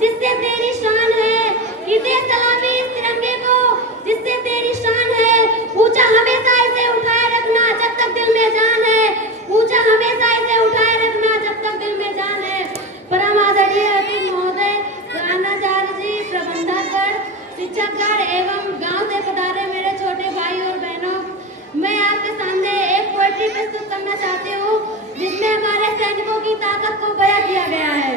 जिससे तेरी शान है, कि दे सलामी इस तिरंगे को जिससे तेरी शान है। ऊंचा हमेशा इसे उठाए रखना जब तक दिल में जान है, ऊंचा हमेशा इसे उठाए रखना जब तक दिल में जान है। परम आदरणीय अतिथि महोदय, प्रधानाचार्य जी, प्रबंधकगण, शिक्षकगण एवं गांव से पधारे मेरे छोटे भाई और बहनों, मैं आपके सामने एक पोएट्री प्रस्तुत करना चाहती हूँ जिसमें हमारे सैनिकों की ताकत को बयां किया गया है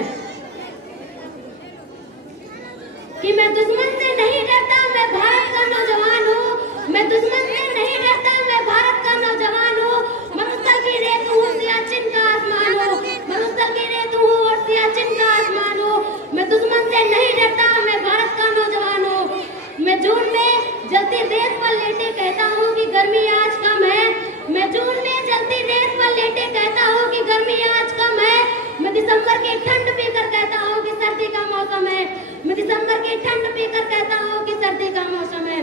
कि मैं दुश्मन से नहीं डरता, मैं भारत का नौजवान हूँ। मैं दुश्मन से नहीं डरता, मैं भारत का नौजवान हूँ। मरुस्थल की रेत हूँ, सियाचिन का आसमान हूँ। मरुस्थल की रेत हूँ और सियाचिन का आसमान हूँ। मैं दुश्मन से नहीं डरता, मैं भारत का नौजवान हूँ। मैं जून में जलती रेत पर लेटे कहता हूँ कि गर्मी आज कम है। मैं जून में जलती रेत पर लेटे कहता हूँ कि गर्मी आज कम है। मैं दिसंबर की ठंड पीकर कहता हूँ कि सर्दी का मौसम है। मैं दिसंबर की ठंड पीकर कहता हूँ कि सर्दी का मौसम है।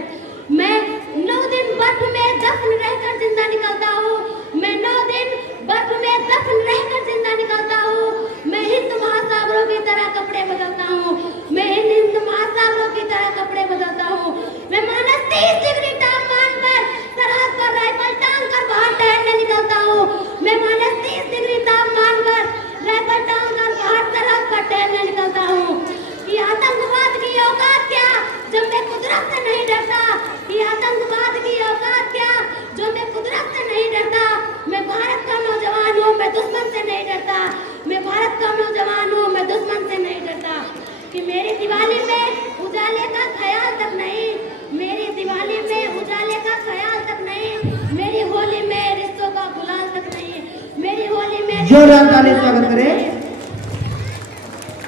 मैं 9 दिन बर्फ में दफन रहकर जिंदा निकलता हूँ। मैं 9 दिन बर्फ में दफन रहकर जिंदा निकलता हूँ। मैं हिंद महासागरों की तरह कपड़े बदलता हूँ। मैं हिंद महासागरों की तरह कपड़े बदलता हूँ। मैं माइनस 30 डिग्री तापमान पर सरहद पर राइफल टांग कर बाहर टहलने निकलता हूँ। मैं माइनस 30 डिग्री तापमान पर राइफल टांग कर बाहर सरहद पर टहलने निकलता हूँ। ये आतंकवाद की औकात क्या जो मैं कुदरत से नहीं डरता। ये आतंकवाद की औकात क्या जो मैं कुदरत से नहीं डरता। मैं भारत का नौजवान हूँ, मैं दुश्मन से नहीं डरता। मैं भारत का नौजवान हूँ, मैं दुश्मन से नहीं डरता। कि मेरी दिवाली में उजाले का ख्याल तक नहीं, मेरी दिवाली में उजाले का ख्याल तक नहीं, मेरी होली में रिश्तों का गुलाल तक नहीं, मेरी होली में जोरदार ताली स्वागत करें।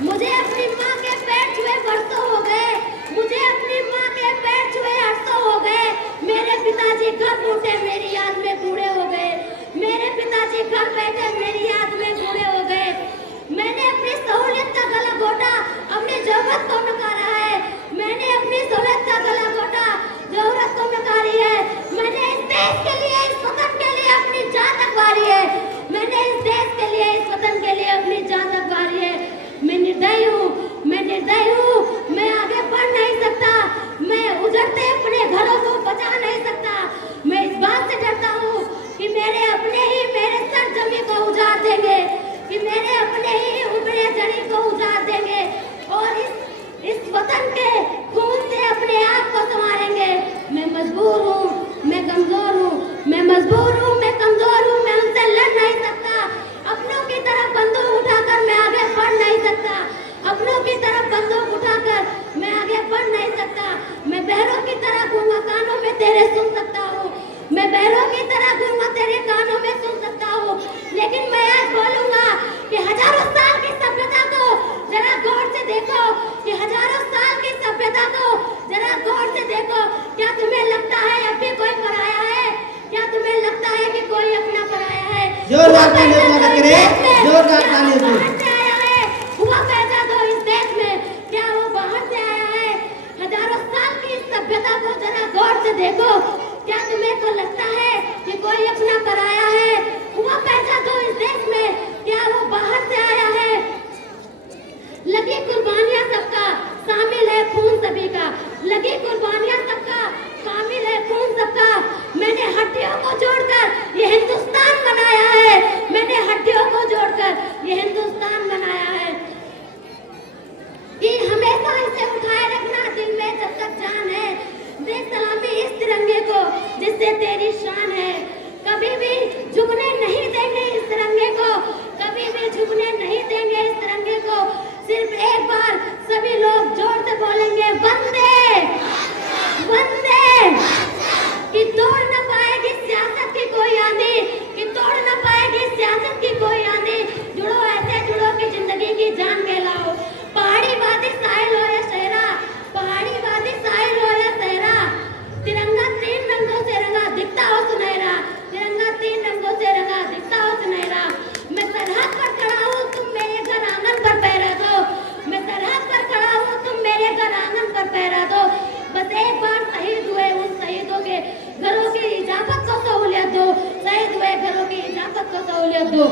मुझे अपनी माँ के पैर छुए बरसों हो गए, मुझे अपनी माँ के पैर छुए 800 हो गए। मेरे पिताजी घर लौटे मेरी याद में बूढ़े हो गए। मेरे पिताजी घर बैठे मेरी याद में बूढ़े हो गए। मैंने अपनी सहूलियत का गला घोटा, अपनी जरूरत को नकारा है। मैंने अपनी सहूलियत का गला घोटा, जरूरत को नकारी है। मैंने इस देश के लिए, इस वतन के लिए अपनी जान तकवारी है। मैंने इस देश के लिए, इस वतन के लिए अपनी जान तकवारी है। मैं निर्दयी हूँ, मैं निर्दयी हूँ, मैं आगे बढ़ नहीं सकता। मैं उजड़ते अपने घरों को बचा नहीं सकता। मैं इस बात से डरता हूँ कि मेरे अपने ही मेरे सर जमी को उजाड़ देंगे, कि मेरे अपने ही उबरे जड़ी को उजाड़ देंगे और इस वतन के खून से अपने आप को संवारेंगे। मैं मजबूर हूँ, मैं कमजोर हूँ, मैं मजबूर हूँ, मैं कमजोर हूँ, मैं उनसे लड़ नहीं सकता। अपनों की तरफ बंदूक उठाकर मैं आगे बढ़ नहीं सकता। अपनों की तरफ बंदूक उठाकर मैं आगे बढ़ नहीं सकता। मैं बहरों की तरह गूंगा कानों में तेरे सुन सकता हूँ। मैं बहरों की तरह गूंगा तेरे कानों में सुन सकता हूँ। लेकिन मैं आज बोलूंगा कि हजारों साल की सभ्यता को जरा गौर से देखो, कि हजारों साल की सभ्यता को जरा गौर से देखो। क्या तुम्हें लगता है अब भी कोई पराया है? क्या तुम्हें लगता है कि कोई अपना पराया है? जोरदार ताली स्वागत करें, जोरदार ताली से। बाहर से आया है, हुआ पैदा तो इस देश में, क्या वो बाहर से आया है? हजारों साल की सभ्यता को जरा गौर से देखो। क्या तुम्हें को लगता है कि कोई अपना पराया है? हुआ पैदा तो इस देश में, क्या वो बाहर से आया है? लगी कुर्बानियां सबका, शामिल है खून सभी का। लगी कुर्बानियां सबका, शामिल है खून सबका। मैंने हड्डियों को जोड़कर ये हिंदुस्तान बनाया है। मैंने हड्डियों को जोड़कर ये हिंदुस्तान बनाया है। कि हमेशा इसे उठाए रखना दिल में जब तक जान है। दे सलामी इस तिरंगे को जिससे तेरी शान है। कभी भी झुकने नहीं देंगे इस तिरंगे को, कभी भी झुकने नहीं देंगे इस तिरंगे को। सिर्फ एक बार सभी लोग जोर से बोलेंगे वंदे वंदे। कि तोड़ न पाएगी सियासत की कोई आंधी, कि तोड़ न पाएगी सियासत की कोई आंधी। जुड़ो ऐसे जुड़ो कि जिंदगी की जान में लाओ। पहाड़ी वादी साहिल हो या शहरा, पहाड़ी वादी साहिल हो या शहरा। तिरंगा 3 रंगों से रंगा दिखता हो सुनहरा, तिरंगा 3 रंगों से रंगा दिखता हो सुनहरा। मैं सरहद पर खड़ा हूँ, तुम मेरे घर आंगन पर पहरा दो। मैं सरहद पर खड़ा हूँ, तुम मेरे घर आंगन पर पहरा दो। बस एक बार शहीद हुए उन शहीदों के घरों की इजाफत को सहूलियत दो। शहीद हुए घरों की इजाफत को सहूलियत दो।